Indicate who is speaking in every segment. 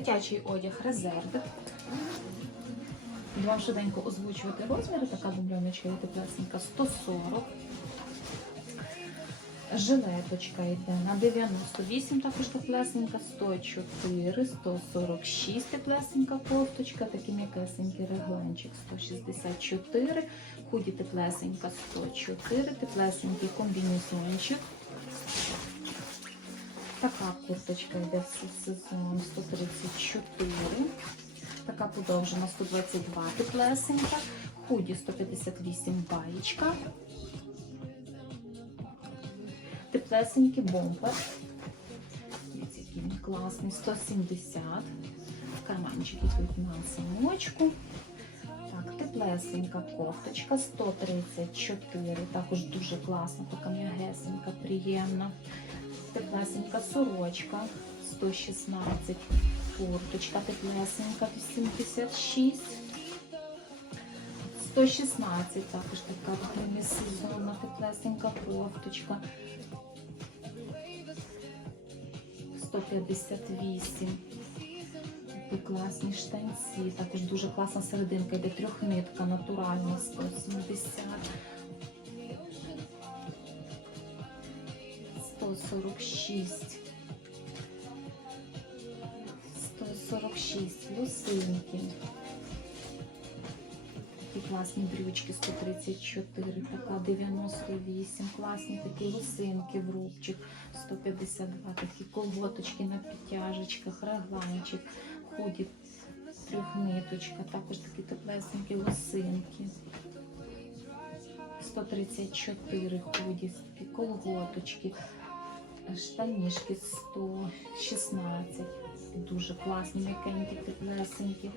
Speaker 1: Дитячий одяг резервик. Два швиденько озвучувати розміри. Така бубльоночка і теплесенька 140. Жилеточка йде на 98, також теплесенька, 104, 146 теплесенька кофточка, такий м'якесенький регланчик 164, худі теплесенька 104, теплесенький комбінезончик. Така курточка йде в сезон 134. Така подовжена 122 теплесенька. Худі 158 баєчка. Теплесенький бомбер. Дивіться, який він класний. 170. Карманчики йдуть на замочку. Так, теплесенька кофточка 134. Також дуже класна, така м'ягесенька, приємна. Теплесенька сорочка 116. Курточка теплесенька 86. 116 також така сезонна теплесенька кофточка. 158. Такі класні штанці. Також дуже класна серединка, йде трьохнитка, натуральна 170. 146. 146 лосинки. Такі класні брючки 134, така 98, класні такі лосинки в рубчик 152, такі колготочки на підтяжечках, регланчик, худі трьохниточка, також такі теплесенькі лосинки. 134 худі, такі колготочки, штанішки 116, дуже класні, м'якенькі, теплесенькі.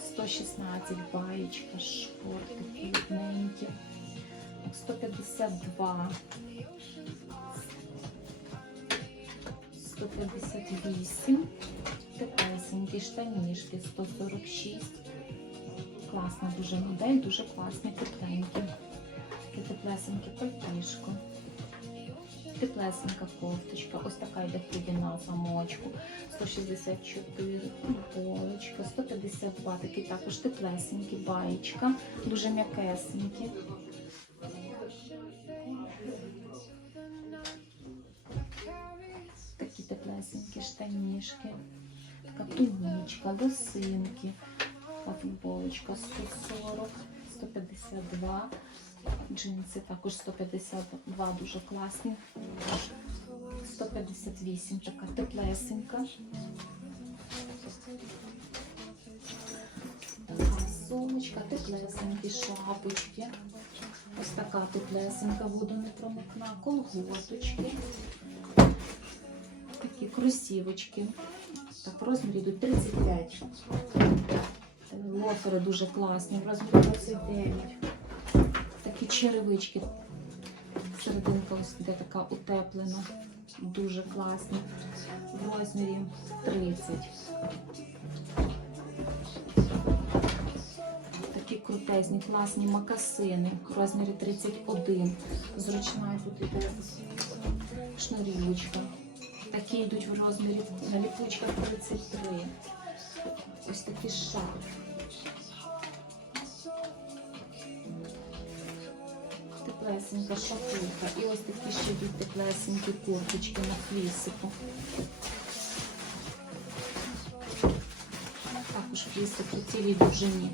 Speaker 1: 116 баєчка, шортики рідненькі, 152, 158, теплесенькі штанішки, 146. Класна дуже модель, дуже класні тепленькі. Таке теплесеньке пальтишко. Теплесенька кофточка, ось така йде худі на замочку, 164, футболочка, 152, такі також теплесенькі, баєчка, дуже м'якесенькі. Такі теплесенькі штанішки, така тунічка, лосинки, футболочка 140, 152. Джинси також 152, дуже класні. 158, така теплесенька. Така сумочка, теплесенькі шапочки. Ось така теплесенька, водонепроникна, колготочки. Такі кросівочки. Так, в розмірі йдуть 35. Лофери дуже класні, в розмірі 29 такі черевички. Серединка ось іде така утеплена, дуже класні. В розмірі 30. Такі крутезні, класні макасини в розмірі 31. Зручна тут іде шнурівочка. Такі йдуть в розмірі на ліпучках 33. Теплесенька шапулька. І ось такі ще йдуть теплесенькі курточки на флісику. Також флісик у цілій довжині.